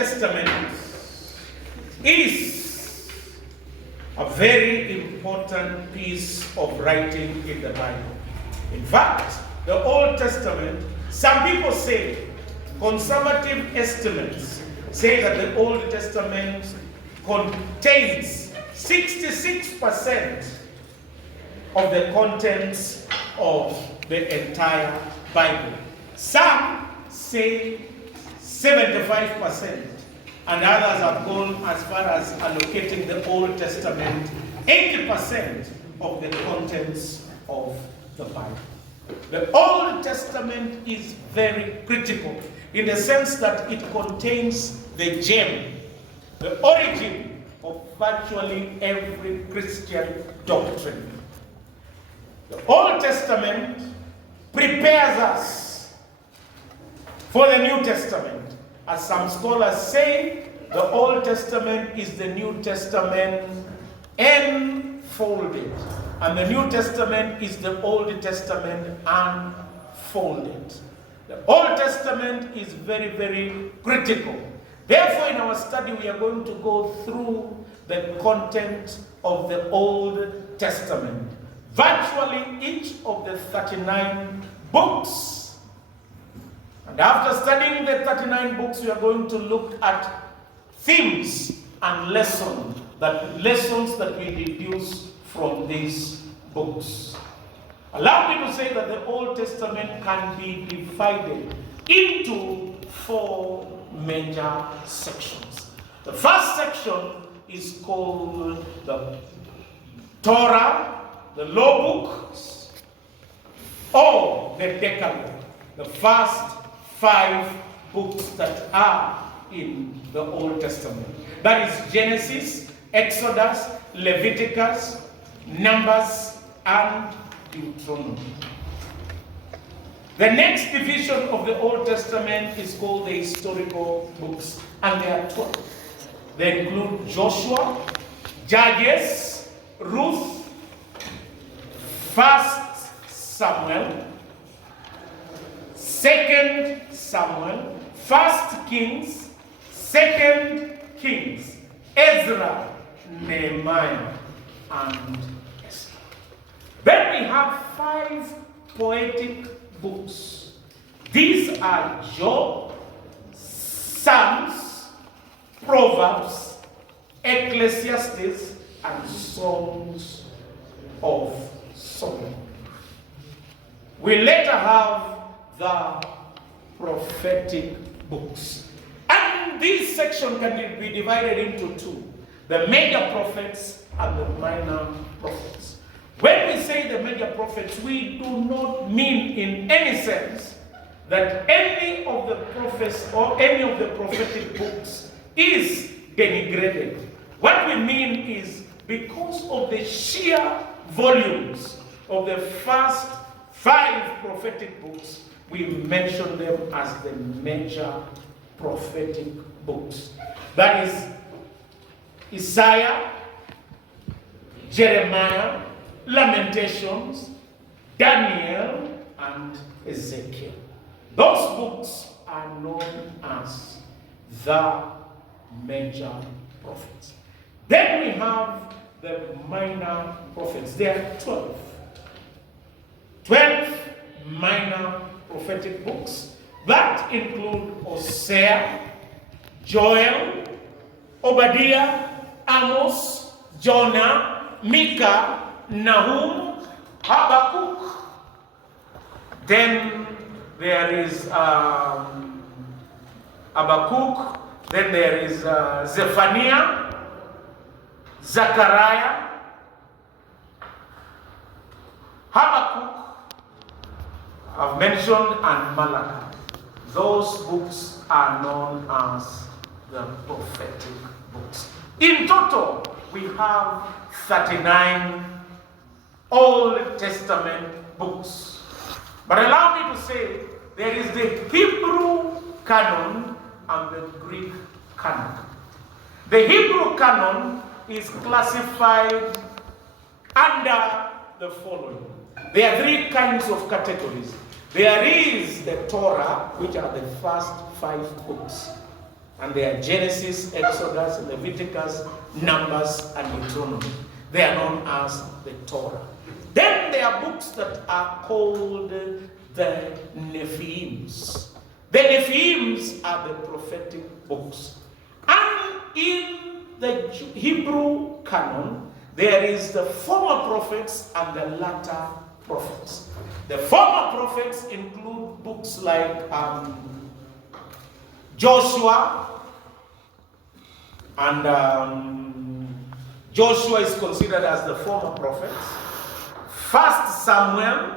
Testament is a very important piece of writing in the Bible. In fact, the Old Testament, some people say, conservative estimates say that the Old Testament contains 66% of the contents of the entire Bible. Some say 75%, and others have gone as far as allocating the Old Testament 80% of the contents of the Bible. The Old Testament is very critical in the sense that it contains the gem, the origin of virtually every Christian doctrine. The Old Testament prepares us for the New Testament. As some scholars say, the Old Testament is the New Testament enfolded, and the New Testament is the Old Testament unfolded. The Old Testament is very, very critical. Therefore, in our study, we are going to go through the content of the Old Testament. Virtually each of the 39 books. And after studying the 39 books, we are going to look at themes and lessons that we deduce from these books. Allow me to say that the Old Testament can be divided into 4 major sections. The first section is called the Torah, the law books, or the Decalogue, the first 5 books that are in the Old Testament. That is Genesis, Exodus, Leviticus, Numbers, and Deuteronomy. The next division of the Old Testament is called the historical books, and there are 12. They include Joshua, Judges, Ruth, 1 Samuel, 2 Samuel, 1 Kings, 2 Kings, Ezra, Nehemiah, and Esther. Then we have 5 poetic books. These are Job, Psalms, Proverbs, Ecclesiastes, and Songs of Solomon. We later have the prophetic books. And this section can be divided into 2. The major prophets and the minor prophets. When we say the major prophets, we do not mean in any sense that any of the prophets or any of the prophetic books is denigrated. What we mean is because of the sheer volumes of the first 5 prophetic books, we mention them as the major prophetic books. That is Isaiah, Jeremiah, Lamentations, Daniel, and Ezekiel. Those books are known as the major prophets. Then we have the minor prophets. There are 12. 12 minor prophetic books that include Hosea, Joel, Obadiah, Amos, Jonah, Micah, Nahum, Habakkuk. Then there is Habakkuk. Then there is Zephaniah, Zechariah, Habakkuk, I've mentioned, and Malachi. Those books are known as the prophetic books. In total, we have 39 Old Testament books. But allow me to say, there is the Hebrew canon and the Greek canon. The Hebrew canon is classified under the following. There are 3 kinds of categories. There is the Torah, which are the first 5 books. And they are Genesis, Exodus, Leviticus, Numbers, and Deuteronomy. They are known as the Torah. Then there are books that are called the Nephilims. The Nephilims are the prophetic books. And in the Hebrew canon, there is the former prophets and the latter prophets. The former prophets include books like Joshua, and Joshua is considered as the former prophet. First Samuel,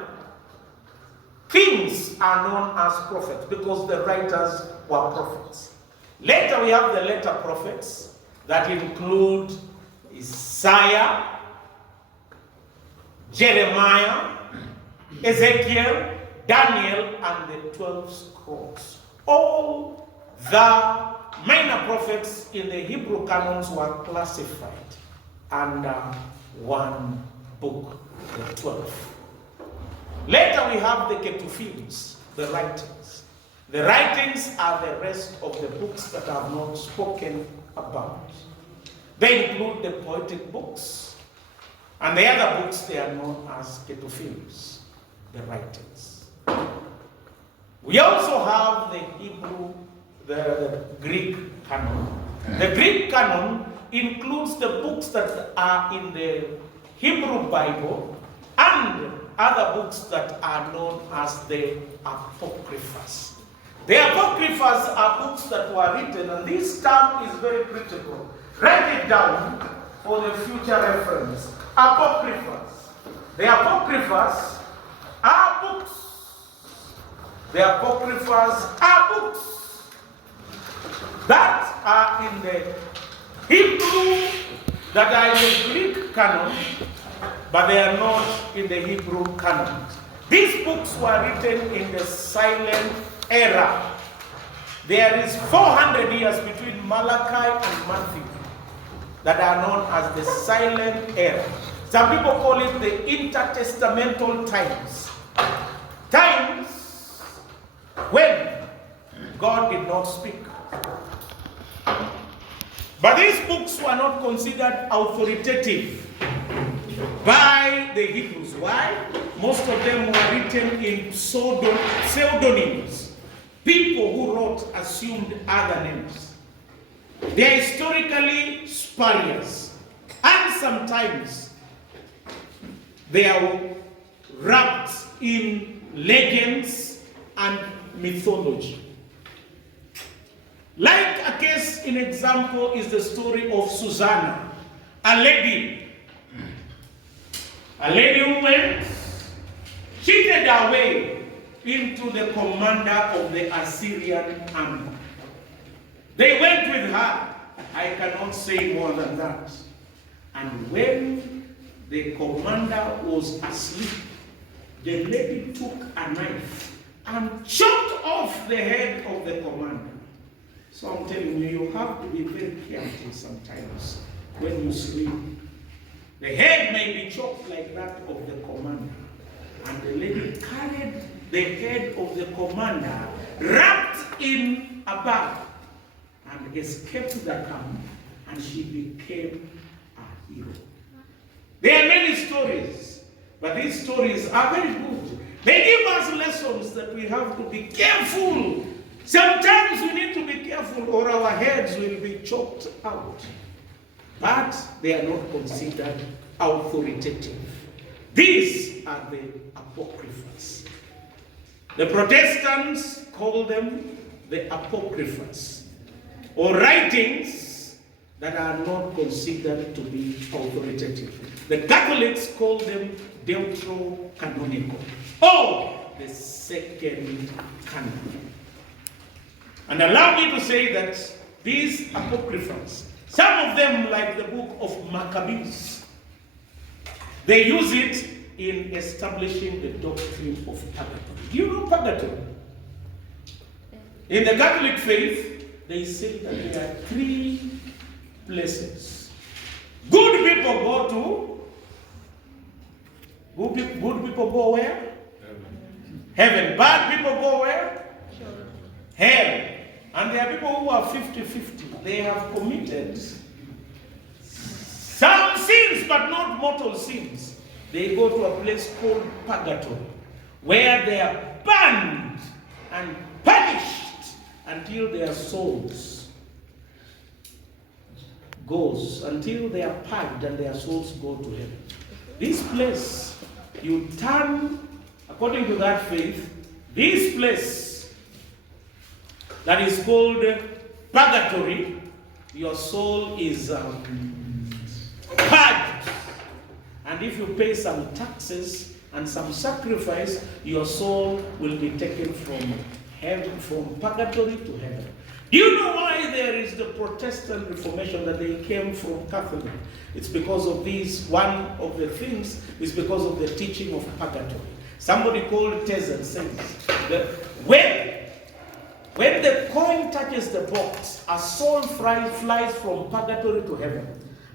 Kings are known as prophets because the writers were prophets. Later we have the later prophets that include Isaiah, Jeremiah, Ezekiel, Daniel, and the 12 scrolls. All the minor prophets in the Hebrew canons were classified under one book, the 12. Later we have the Ketuvim, the writings. The writings are the rest of the books that I have not spoken about. They include the poetic books, and the other books they are known as Ketuvim, the writings. We also have the Hebrew, the Greek canon. The Greek canon includes the books that are in the Hebrew Bible and other books that are known as the Apocryphas. The Apocryphas are books that were written, and this term is very critical. Write it down for the future reference. Apocryphas. The Apocryphas are books. The Apocryphas are books that are in the Hebrew, that are in the Greek canon, but they are not in the Hebrew canon. These books were written in the silent era. There is 400 years between Malachi and Matthew that are known as the silent era. Some people call it the intertestamental times. Times when God did not speak. But these books were not considered authoritative by the Hebrews. Why? Most of them were written in pseudonyms. People who wrote assumed other names. They are historically spurious, and sometimes they are wrapped in legends and mythology. Like a case in example is the story of Susanna, a lady who went, cheated her way into the commander of the Assyrian army. They went with her. I cannot say more than that. And when the commander was asleep, the lady took a knife and chopped off the head of the commander. So I'm telling you, you have to be very careful sometimes when you sleep. The head may be chopped like that of the commander. And the lady carried the head of the commander wrapped in a bag and escaped the camp, and she became a hero. There are many stories, but these stories are very good. They give us lessons that we have to be careful. Sometimes we need to be careful or our heads will be chopped out. But they are not considered authoritative. These are the Apocryphas. The Protestants call them the Apocryphas, or writings that are not considered to be authoritative. The Catholics call them deuterocanonical, or the second canon. And allow me to say that these Apocryphas, some of them, like the book of Maccabees, they use it in establishing the doctrine of purgatory. Do you know purgatory? In the Catholic faith, they say that there are 3 places. Good people go to, good people go where? Heaven. Bad people go where? Hell. And there are people who are 50-50. They have committed some sins, but not mortal sins. They go to a place called purgatory, where they are burned and punished until their souls goes, until they are purged and their souls go to heaven. This place, you turn, according to that faith, this place that is called purgatory, your soul is purged. And if you pay some taxes and some sacrifice, your soul will be taken from heaven, from purgatory to heaven. Do you know why there is the Protestant Reformation, that they came from Catholic? It's because of these. One of the things is because of the teaching of purgatory. Somebody called Tezel says that when the coin touches the box, a soul flies from purgatory to heaven.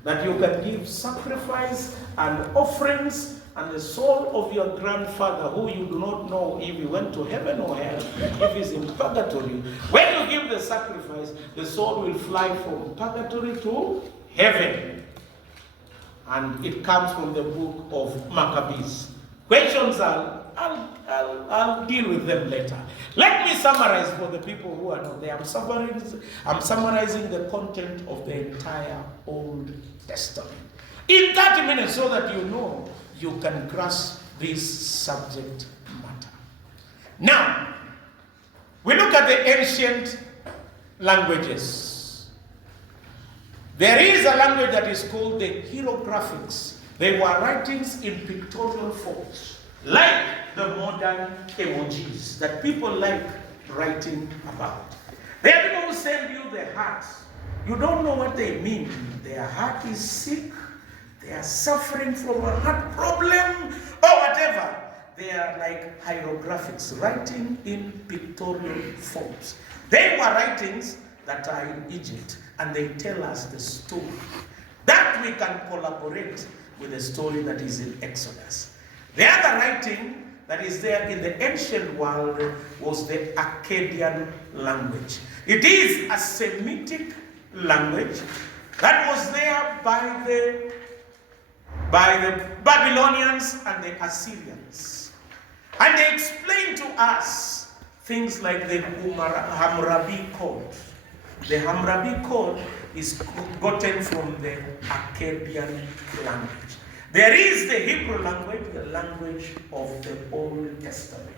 That you can give sacrifice and offerings, and the soul of your grandfather, who you do not know if he went to heaven or hell, if he's in purgatory, when you give the sacrifice, the soul will fly from purgatory to heaven. And it comes from the book of Maccabees. Questions I'll deal with them later. Let me summarize for the people who are not there. I'm summarizing the content of the entire Old Testament in 30 minutes, so that you know you can grasp this subject matter. Now, we look at the ancient languages. There is a language that is called the hieroglyphics. They were writings in pictorial forms, like the modern emojis that people like writing about. There are people who send you their hearts. You don't know what they mean. Their heart is sick. They are suffering from a heart problem or whatever. They are like hieroglyphics, writing in pictorial forms. They were writings that are in Egypt, and they tell us the story. That we can collaborate with the story that is in Exodus. The other writing that is there in the ancient world was the Akkadian language. It is a Semitic language that was there by the Babylonians and the Assyrians. And they explain to us things like the Hammurabi Code. The Hammurabi Code is gotten from the Akkadian language. There is the Hebrew language, the language of the Old Testament.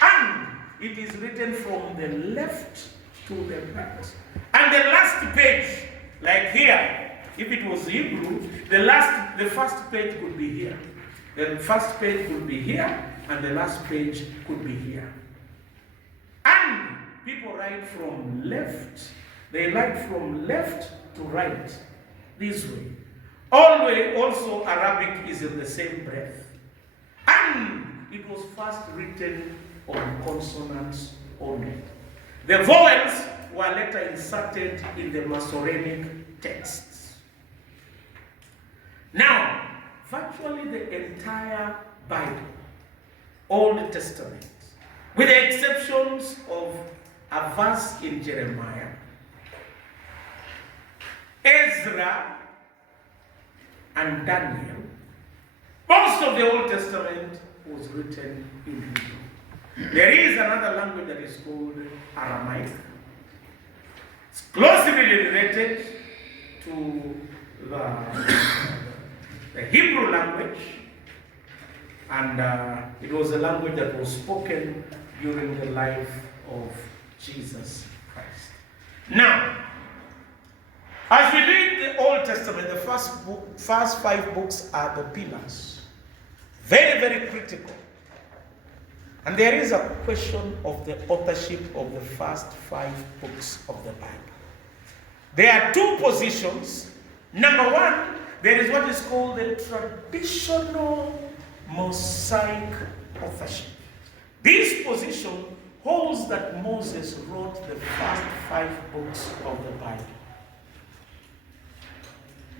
And it is written from the left to the right. And the last page, like here, if it was Hebrew, the first page could be here. The first page could be here, and the last page could be here. And people write from left. They write from left to right, this way. Always, also Arabic is in the same breath. And it was first written on consonants only. The vowels were later inserted in the Masoretic texts. Now, virtually the entire Bible, Old Testament, with the exceptions of a verse in Jeremiah, Ezra, and Daniel, most of the Old Testament was written in Hebrew. There is another language that is called Aramaic. It's closely related to the Hebrew language, and it was a language that was spoken during the life of Jesus Christ. Now, as we read the Old Testament, the first 5 books are the pillars. Very, very critical. And there is a question of the authorship of the first 5 books of the Bible. There are 2 positions. Number 1, there is what is called the traditional Mosaic authorship. This position holds that Moses wrote the first 5 books of the Bible.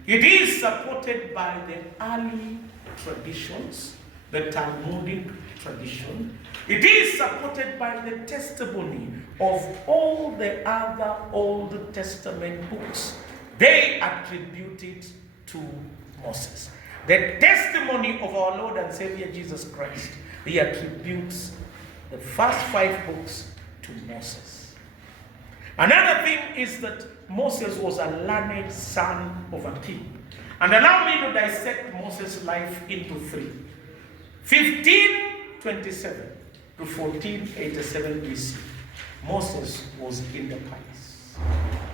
It is supported by the early traditions the Talmudic tradition. It is supported by the testimony of all the other Old Testament books. They attribute it to Moses. The testimony of our Lord and Savior Jesus Christ, he attributes the first 5 books to Moses. Another thing is that Moses was a learned son of a king. And allow me to dissect Moses' life into 3. 1527 to 1487 BC, Moses was in the palace.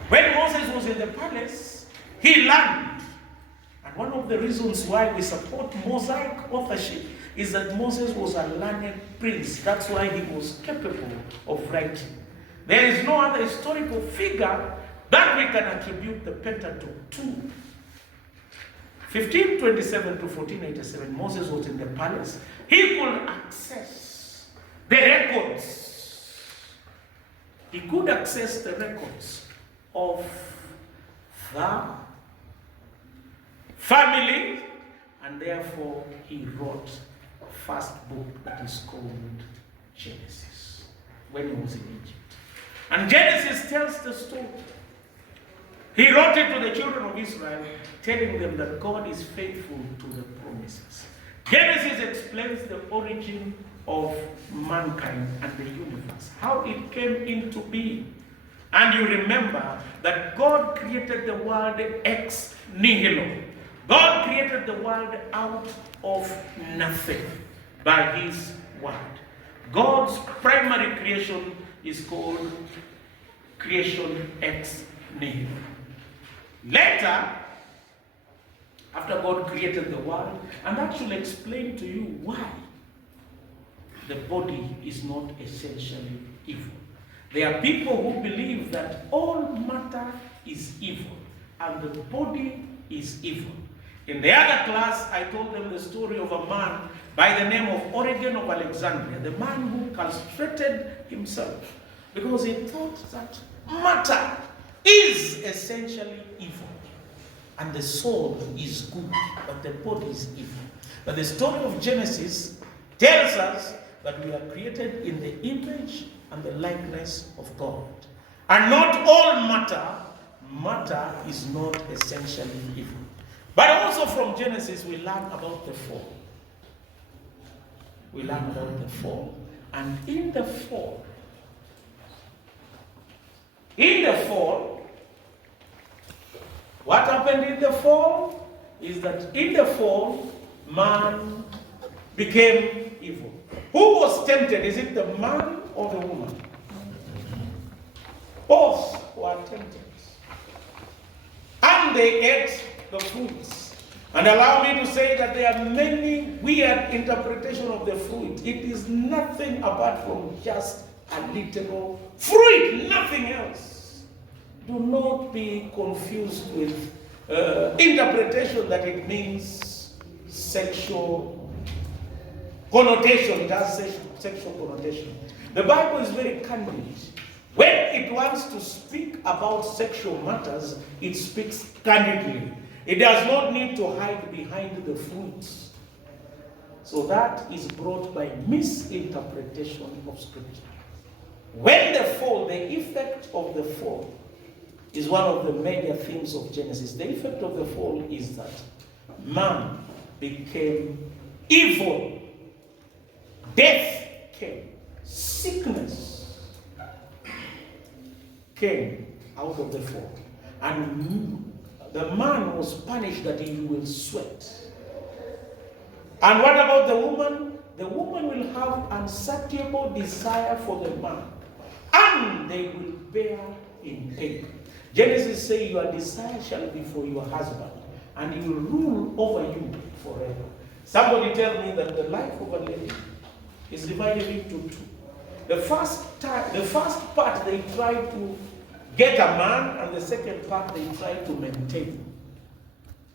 When Moses was in the palace, he learned. And one of the reasons why we support Mosaic authorship is that Moses was a learned prince. That's why he was capable of writing. There is no other historical figure that we can attribute the Pentateuch to. 1527 to 1487, Moses was in the palace. He could access the records. He could access the records of the family, and therefore he wrote a first book that is called Genesis when he was in Egypt. And Genesis tells the story. He wrote it to the children of Israel, telling them that God is faithful to the promises. Genesis explains the origin of mankind and the universe, how it came into being. And you remember that God created the world ex nihilo. God created the world out of nothing by his word. God's primary creation is called creation ex nihilo. Later, after God created the world, and that should explain to you why the body is not essentially evil. There are people who believe that all matter is evil and the body is evil. In the other class, I told them the story of a man by the name of Origen of Alexandria, the man who castrated himself because he thought that matter is essentially evil, and the soul is good, but the body is evil. But the story of Genesis tells us that we are created in the image and the likeness of God. And not all matter is not essentially evil. But also from Genesis we learn about the fall. We learn about the fall. And in the fall, what happened in the fall is that in the fall, man became evil. Who was tempted? Is it the man or the woman? Both were tempted. And they ate the fruits. And allow me to say that there are many weird interpretations of the fruit. It is nothing apart from just a literal fruit, nothing else. Do not be confused with interpretation that it means sexual connotation. It has sexual connotation. The Bible is very candid. When it wants to speak about sexual matters, it speaks candidly. It does not need to hide behind the fruits. So that is brought by misinterpretation of Scripture. When the fall, the effect of the fall, is one of the major themes of Genesis. The effect of the fall is that man became evil. Death came. Sickness came out of the fall. And the man was punished that he will sweat. And what about the woman? The woman will have insatiable desire for the man. And they will bear in pain. Genesis says your desire shall be for your husband, and he will rule over you forever. Somebody tell me that the life of a lady is divided into two. The first part they try to get a man, and the second part they try to maintain.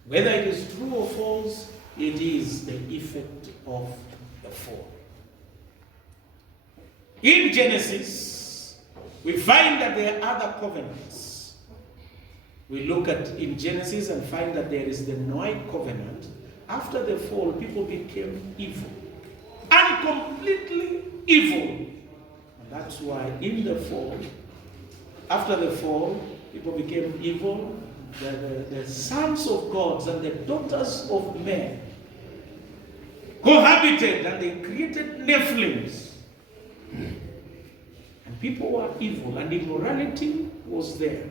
Whether it is true or false, it is the effect of the fall. In Genesis, we find that there are other covenants. We look at in Genesis and find that there is the Noahic covenant. After the fall, people became evil. and completely evil. And that's why in the fall, after the fall, people became evil. The sons of gods and the daughters of men cohabited, and they created Nephilims. And people were evil, and immorality was there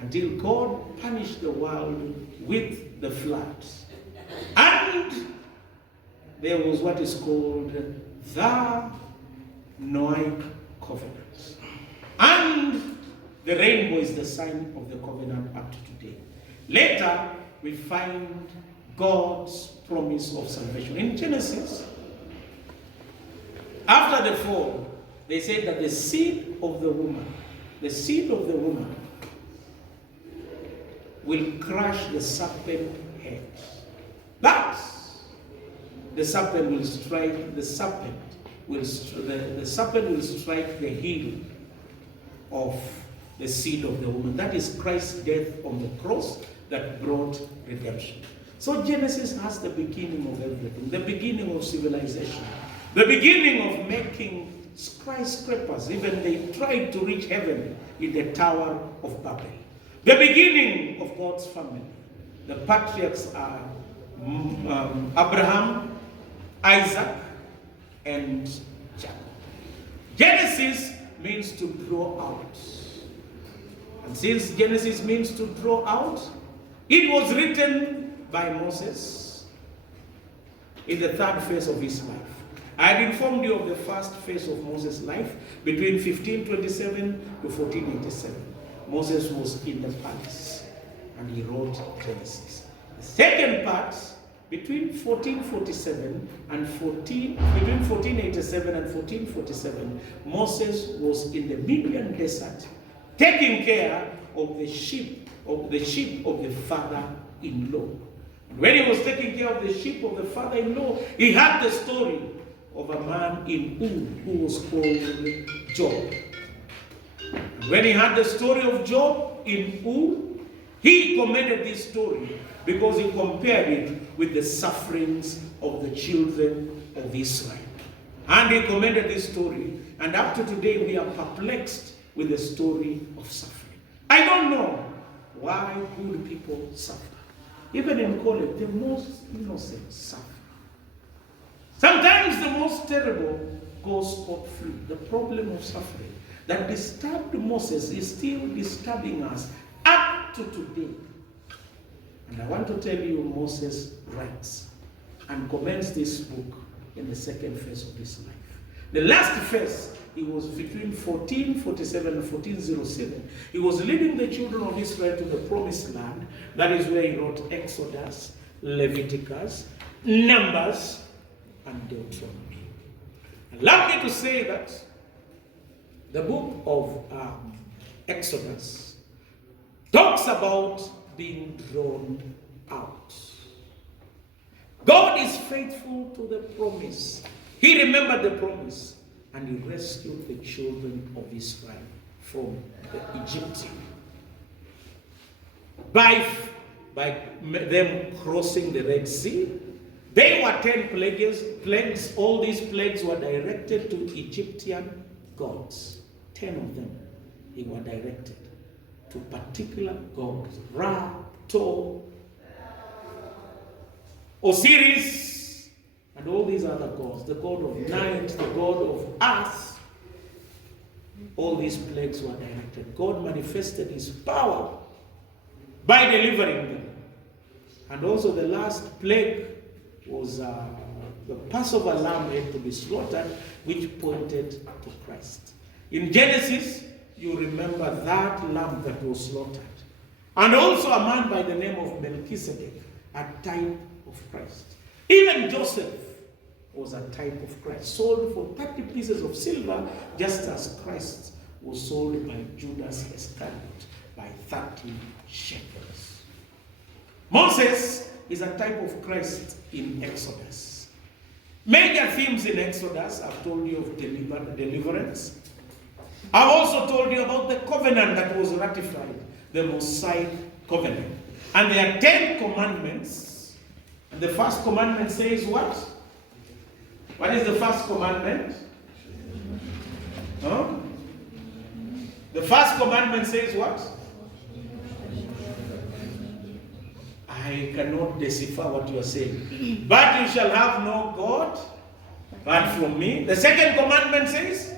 until God punished the world with the floods. And there was what is called the Noahic covenant. And the rainbow is the sign of the covenant up to today. Later, we find God's promise of salvation. In Genesis, after the fall, they said that the seed of the woman will crush the serpent head. But the serpent will strike the heel of the seed of the woman. That is Christ's death on the cross that brought redemption. So Genesis has the beginning of everything, the beginning of civilization, the beginning of making skyscrapers. Even they tried to reach heaven in the Tower of Babel. The beginning of God's family. The patriarchs are Abraham, Isaac, and Jacob. Genesis means to draw out. And since Genesis means to draw out, it was written by Moses in the third phase of his life. I had informed you of the first phase of Moses' life between 1527 to 1487. Moses was in the palace and he wrote Genesis. The second part, between 1487 and 1447, Moses was in the Midian desert taking care of the sheep of the father-in-law. When he was taking care of the sheep of the father-in-law, he had the story of a man in who was called Job. When he had the story of Job in he commended this story because he compared it with the sufferings of the children of Israel. And he commended this story, and up to today we are perplexed with the story of suffering. I don't know why good people suffer. Even in college, the most innocent suffer. Sometimes the most terrible goes scot-free. The problem of suffering that disturbed Moses is still disturbing us up to today. And I want to tell you, Moses writes and comments this book in the second phase of his life. The last phase, he was between 1447 and 1407. He was leading the children of Israel to the promised land. That is where he wrote Exodus, Leviticus, Numbers, and Deuteronomy. Allow me to say that the book of Exodus talks about being drawn out. God is faithful to the promise. He remembered the promise and he rescued the children of Israel from the Egyptians. By them crossing the Red Sea, there were 10 plagues. All these plagues were directed to Egyptian gods. 10 of them, they were directed to particular gods. Ra, To, Osiris, and all these other gods. The god of night, the god of earth. All these plagues were directed. God manifested his power by delivering them. And also the last plague was the Passover lamb had to be slaughtered, which pointed to Christ. In Genesis, you remember that lamb that was slaughtered. And also a man by the name of Melchizedek, a type of Christ. Even Joseph was a type of Christ, sold for 30 pieces of silver, just as Christ was sold by Judas Iscariot by 30 shekels. Moses is a type of Christ in Exodus. Major themes in Exodus, I've told you of deliverance. I've also told you about the covenant that was ratified, the Mosaic covenant. And there are 10 commandments. And the first commandment says what? What is the first commandment? Huh? The first commandment says what? I cannot decipher what you are saying. But you shall have no God but from me. The second commandment says?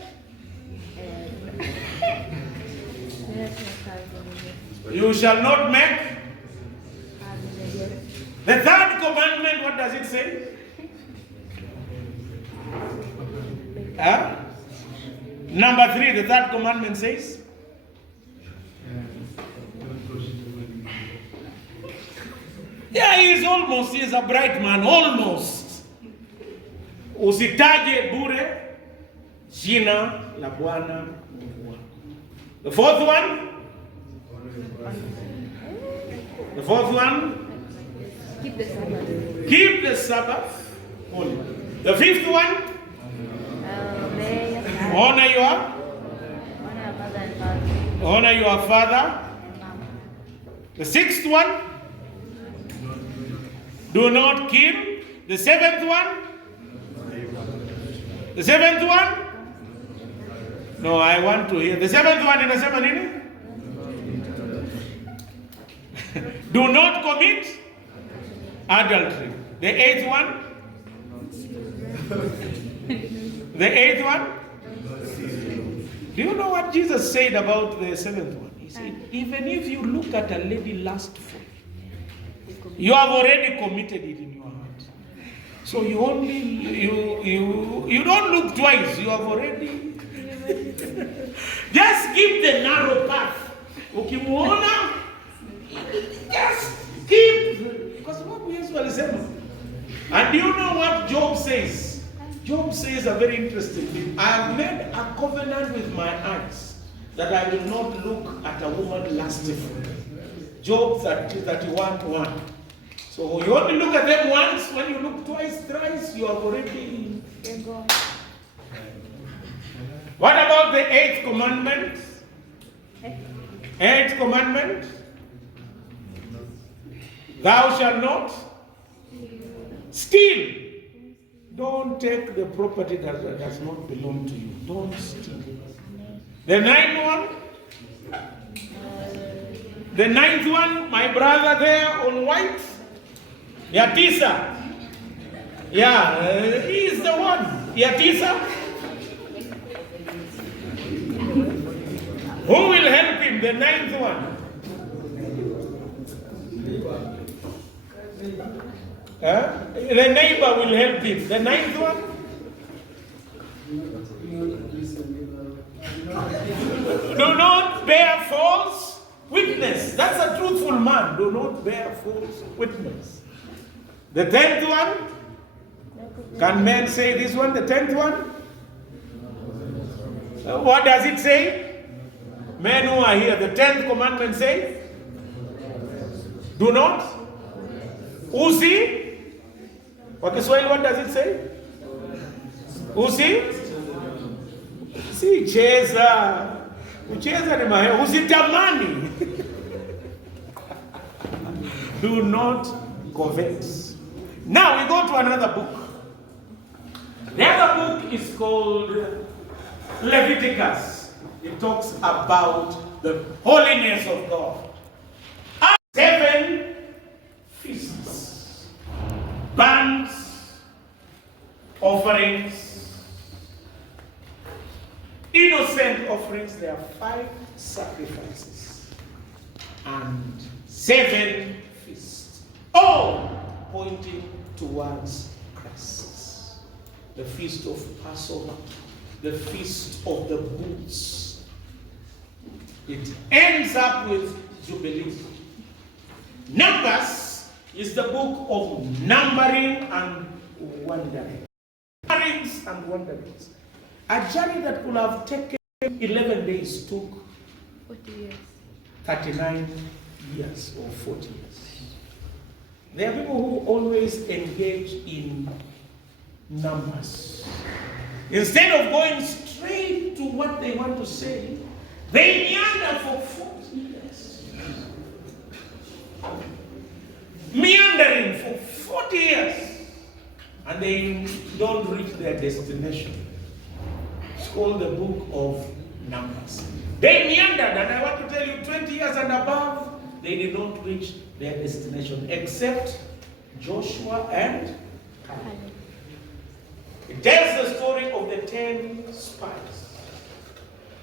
You shall not make. The third commandment, what does it say? Huh? Number 3, the third commandment says? Yeah, he is a bright man, almost. Usitaje bure jina la Bwana Mungu wako. The fourth one? The fourth one? Keep the Sabbath. Keep the Sabbath holy. The fifth one? Honor your honor your father. The sixth one? Do not kill. The seventh one? The seventh one? No, I want to hear. The seventh one in the seventh. Do not commit adultery. The eighth one? The eighth one? Do you know what Jesus said about the seventh one? He said, even if you look at a lady lustful, you have already committed it in your heart. So you don't look twice. You have already. Just keep the narrow path. Ukimuona, just keep. Because what we usually say. And do you know what Job says? Job says a very interesting thing. I have made a covenant with my eyes that I will not look at a woman lustfully. Job 31:1. So you only look at them once. When you look twice, thrice, you have already. What about the eighth commandment? Eighth commandment? Thou shalt not steal. Don't take the property that does not belong to you. Don't steal. The ninth one? The ninth one, my brother there on white? Yatisa. Yeah, he is the one. Yatisa. Who will help him? The ninth one. The neighbor will help him. The ninth one? Do not bear false witness. That's a truthful man. Do not bear false witness. The 10th one? Can men say this one? The 10th one? What does it say? Men who are here, the 10th commandment says, do not. Usi? Kwa Kiswahili, what does it say? Usi? Si cheza. Ucheza ni maheo. Usitamani. Do not covet. Now we go to another book. The other book is called Leviticus. It talks about the holiness of God. 7 feasts, burnt offerings, innocent offerings. There are 5 sacrifices and 7 feasts, all pointing towards Christ. The feast of Passover, the feast of the booths. It ends up with Jubilee. Numbers is the book of numbering and wondering. Numberings and wonderings. A journey that could have taken 11 days took 40 years. 39 years or 40 years. There are people who always engage in numbers. Instead of going straight to what they want to say, they meander for 40 years. Meandering for 40 years. and they don't reach their destination. It's called the book of Numbers. They meandered, and I want to tell you, 20 years and above, they did not reach their destination, except Joshua and Caleb. It tells the story of the 10 spies.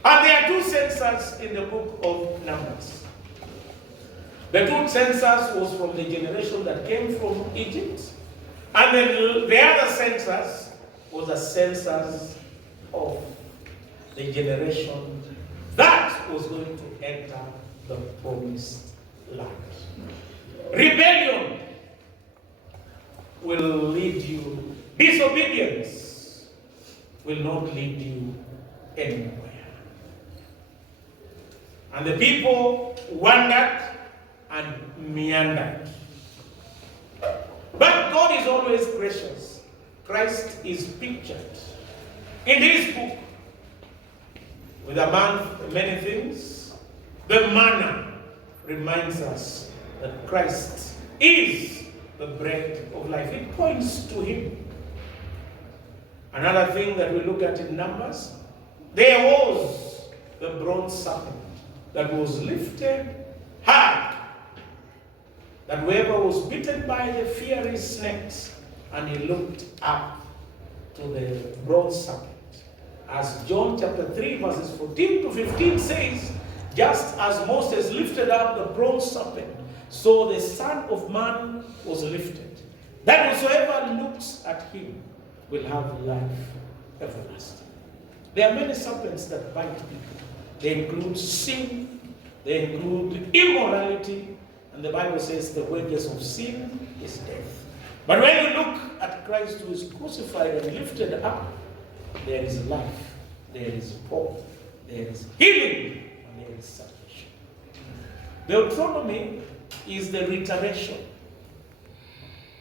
And there are two censors in the book of Numbers. The two census was from the generation that came from Egypt, and then the other census was a census of the generation that was going to enter the promised land. Rebellion will lead you, disobedience will not lead you anywhere. And the people wandered and meandered. But God is always gracious. Christ is pictured in his book with among many things. The manna reminds us that Christ is the bread of life. It points to him. Another thing that we look at in Numbers, there was the bronze serpent that was lifted high, that whoever was bitten by the fiery snakes, and he looked up to the bronze serpent. As John chapter 3 verses 14 to 15 says, just as Moses lifted up the bronze serpent, so the Son of Man was lifted, that whosoever looks at him will have life everlasting. There are many serpents that bite people. They include sin, they include immorality, and the Bible says the wages of sin is death. But when you look at Christ who is crucified and lifted up, there is life, there is hope, there is healing, and there is salvation. Deuteronomy is the reiteration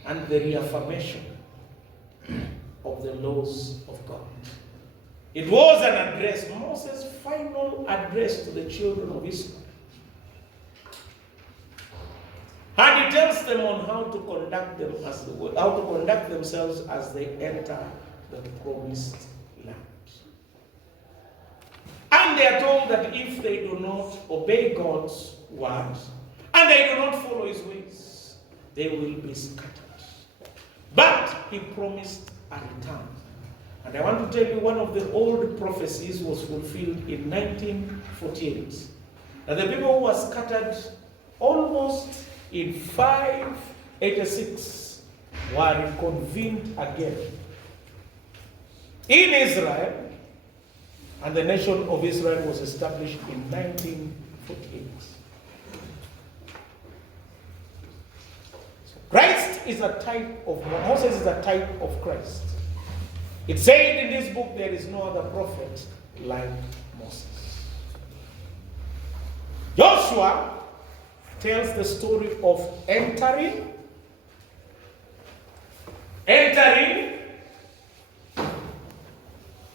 and the reaffirmation of the laws of God. It was an address, Moses' final address to the children of Israel. And he tells them on how to conduct them how to conduct themselves as they enter the promised land. And they are told that if they do not obey God's word and they do not follow his ways, they will be scattered. But he promised a return. And I want to tell you, one of the old prophecies was fulfilled in 1948. That the people who were scattered almost in 586 were reconvened again in Israel, and the nation of Israel was established in 1948. Christ is a type of, Moses is a type of Christ. It said in this book, there is no other prophet like Moses. Joshua tells the story of entering,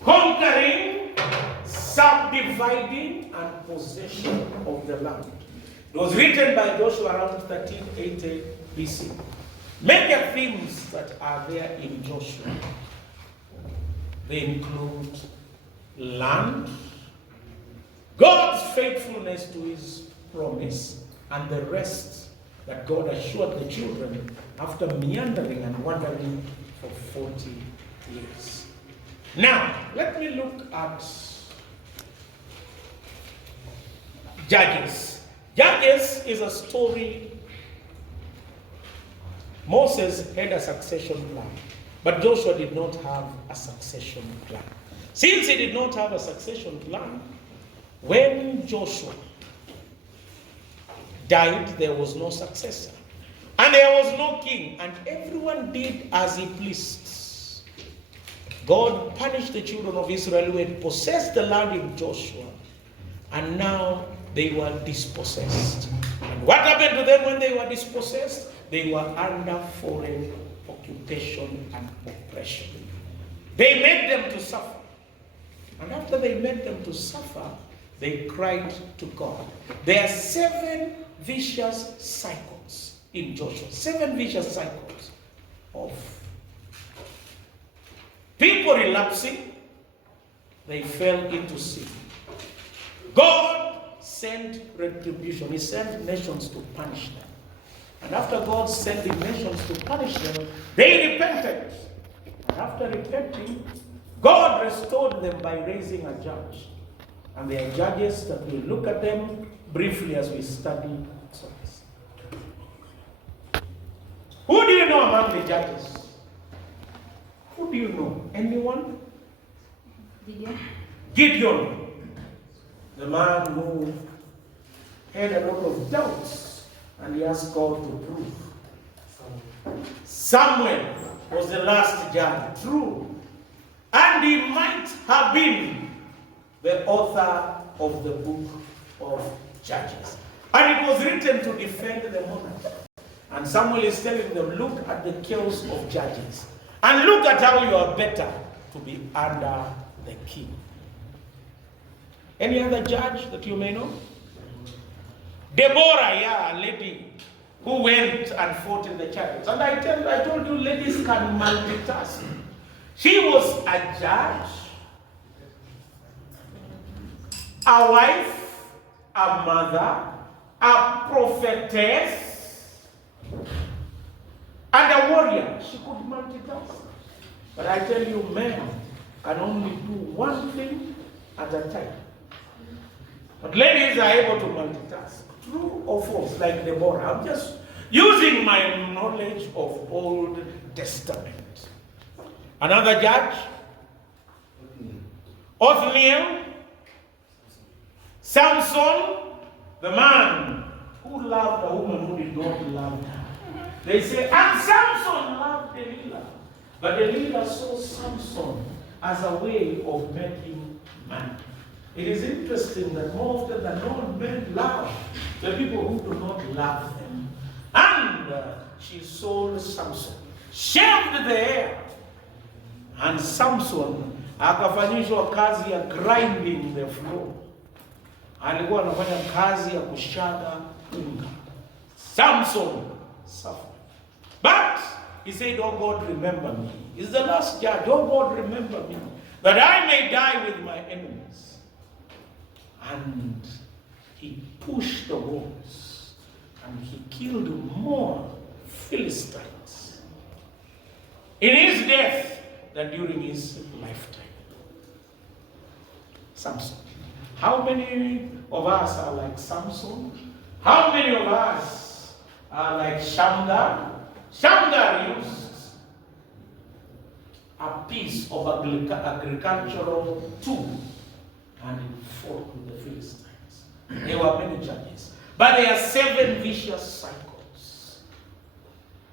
conquering, subdividing, and possession of the land. It was written by Joshua around 1380 BC. Major themes that are there in Joshua, they include land, God's faithfulness to his promise, and the rest that God assured the children after meandering and wandering for 40 years. Now, let me look at Judges. Judges is a story. Moses had a succession plan, but Joshua did not have a succession plan. Since he did not have a succession plan, when Joshua died, there was no successor. And there was no king, and everyone did as he pleased. God punished the children of Israel who had possessed the land in Joshua, and now they were dispossessed. And what happened to them when they were dispossessed? They were under foreign occupation and oppression. They made them to suffer. And after they made them to suffer, they cried to God. There are 7 vicious cycles in Joshua. 7 vicious cycles of people relapsing, they fell into sin. God sent retribution. He sent nations to punish them. And after God sent the nations to punish them, they repented. And after repenting, God restored them by raising a judge. And there are judges that we look at them briefly as we study Exodus. Who do you know among the judges? Who do you know? Anyone? Gideon. The man who had a lot of doubts and he asked God to prove. Samuel was the last judge, true. And he might have been the author of the book of Judges. And it was written to defend the monarch. And Samuel is telling them, look at the chaos of Judges. And look at how you are better to be under the king. Any other judge that you may know? Deborah, a lady who went and fought in the chariots. And I told you, ladies can multitask. She was a judge, a wife, a mother, a prophetess, and a warrior. She could multitask. But I tell you, men can only do one thing at a time. But ladies are able to multitask. True or false, like Deborah. I'm just using my knowledge of Old Testament. Another judge, Othniel, Samson, the man who loved a woman who did not love her. They say, and Samson loved Delilah. But Delilah saw Samson as a way of making money. It is interesting that more often than not, men love the people who do not love them. And she sold Samson, shaved the hair, and Samson akafanyishwa kazi ya grinding the floor. Alikuwa anafanya kazi ya kushaga unga. Samson suffered. But he said, oh God, remember me. He's the last judge. Oh God, remember me, that I may die with my enemies. And he pushed the walls and he killed more Philistines in his death than during his lifetime. Samson. How many of us are like Samson? How many of us are like Shamgar? Shamgar used a piece of agricultural tool and he fought with the Philistines. There were many judges. But there are 7 vicious cycles.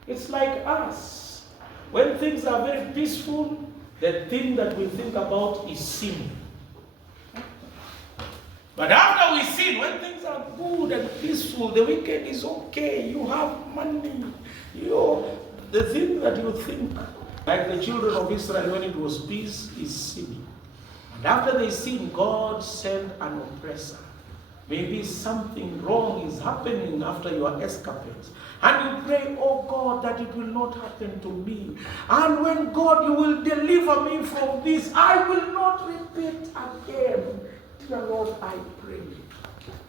It's like us. When things are very peaceful, the thing that we think about is sin. But after we sin, when things are good and peaceful, the weekend is okay, you have money, the thing that you think, like the children of Israel when it was peace, is sin. And after they sin, God sent an oppressor. Maybe something wrong is happening after your escapades. And you pray, oh God, that it will not happen to me. And when God, you will deliver me from this, I will not repeat again. Dear Lord, I pray.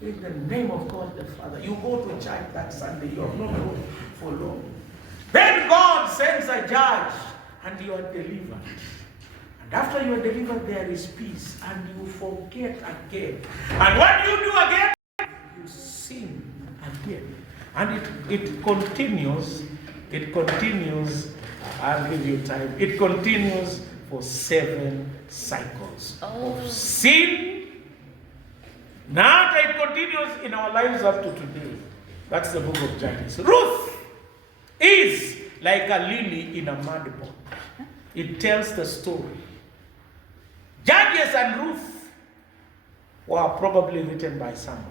In the name of God the Father. You go to church that Sunday, you have not gone for long. Then God sends a judge and you are delivered. And after you are delivered, there is peace, and you forget again. And what do you do again? You sin again. And it continues, I'll give you time. It continues for 7 cycles of sin. Now it continues in our lives up to today. That's the book of Judges. Ruth is like a lily in a mud pot. It tells the story. Judges and Ruth were probably written by someone.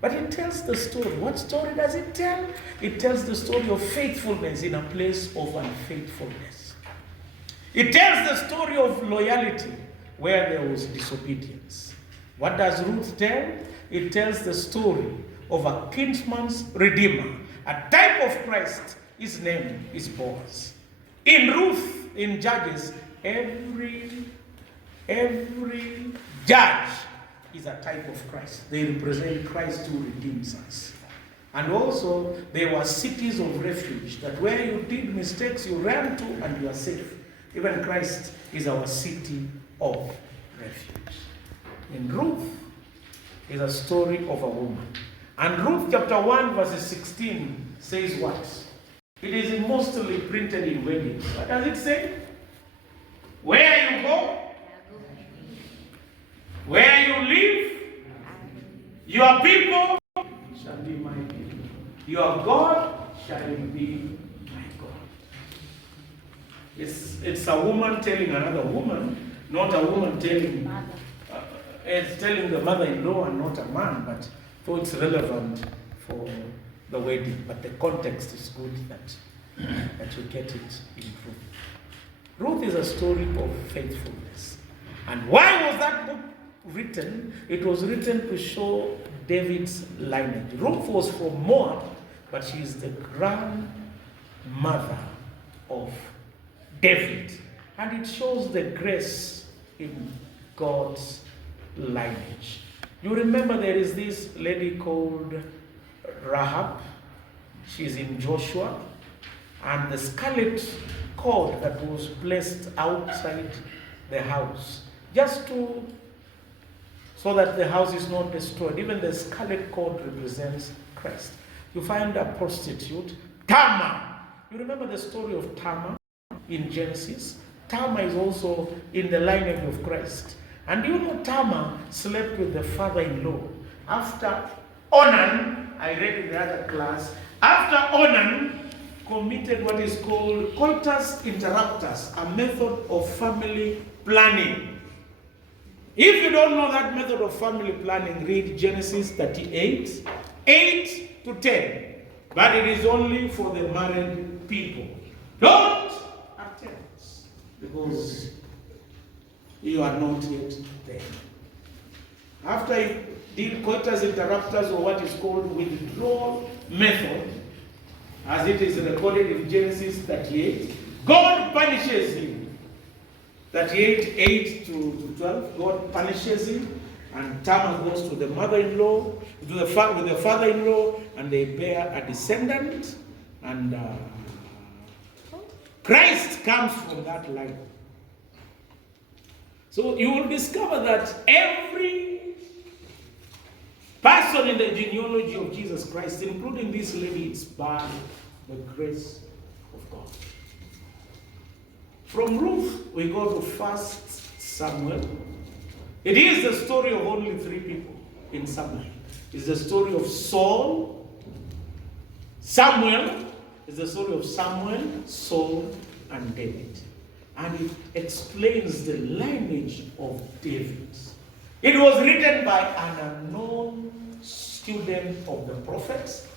But it tells the story. What story does it tell? It tells the story of faithfulness in a place of unfaithfulness. It tells the story of loyalty where there was disobedience. What does Ruth tell? It tells the story of a kinsman's redeemer, a type of Christ. His name is Boaz. In Ruth, in Judges, Every judge is a type of Christ. They represent Christ who redeems us. And also, there were cities of refuge, that where you did mistakes, you ran to and you are safe. Even Christ is our city of refuge. In Ruth is a story of a woman. And Ruth chapter 1 verse 16 says what? It is mostly printed in weddings. What does it say? Where you go, where you live, your people shall be my people. Your God shall be my God. It's a woman telling another woman, not a woman telling it's telling the mother-in-law and not a man, but so it's relevant for the wedding. But the context is good that you get it in Ruth. Ruth is a story of faithfulness. And why was that book written? It was written to show David's lineage. Ruth was from Moab, but she is the grandmother of David. And it shows the grace in God's lineage. You remember there is this lady called Rahab. She's in Joshua. And the scarlet cord that was placed outside the house, just so that the house is not destroyed. Even the scarlet cord represents Christ. You find a prostitute, Tamar. You remember the story of Tamar in Genesis? Tamar is also in the lineage of Christ. And you know Tamar slept with the father-in-law. After Onan, I read in the other class, after Onan committed what is called coitus interruptus, a method of family planning. If you don't know that method of family planning, read Genesis 38, 8 to 10. But it is only for the married people. Don't attempt, because you are not yet there. After you did coitus interruptus, or what is called withdrawal method, as it is recorded in Genesis 38, God punishes him. 38, 8 to 12, God punishes him, and Tamar goes to the mother-in-law, with the father-in-law, and they bear a descendant, and Christ comes from that line. So you will discover that every person in the genealogy of Jesus Christ, including this lady, is by the grace of God. From Ruth, we go to 1 Samuel. It is the story of only 3 people in Samuel. It's the story of Saul. Samuel is the story of Samuel, Saul, and David. And it explains the lineage of David. It was written by an unknown student of the prophets.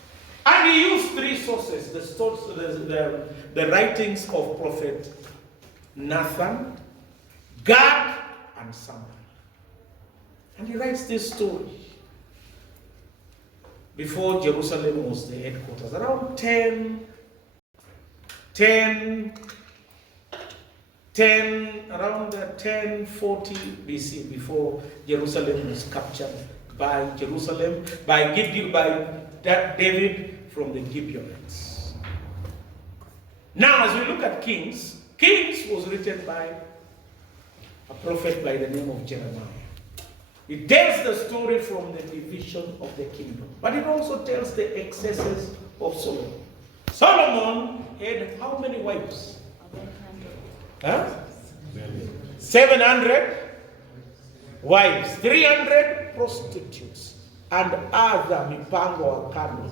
And he used 3 sources, the writings of Prophet Nathan, Gad, and Samuel. And he writes this story before Jerusalem was the headquarters, around 1040 BC, before Jerusalem was captured by David from the Gibeonites. Now, as we look at Kings was written by a prophet by the name of Jeremiah. It tells the story from the division of the kingdom, but it also tells the excesses of Solomon. Solomon had how many wives? 700 wives, 300 prostitutes, and other mipango wa kando.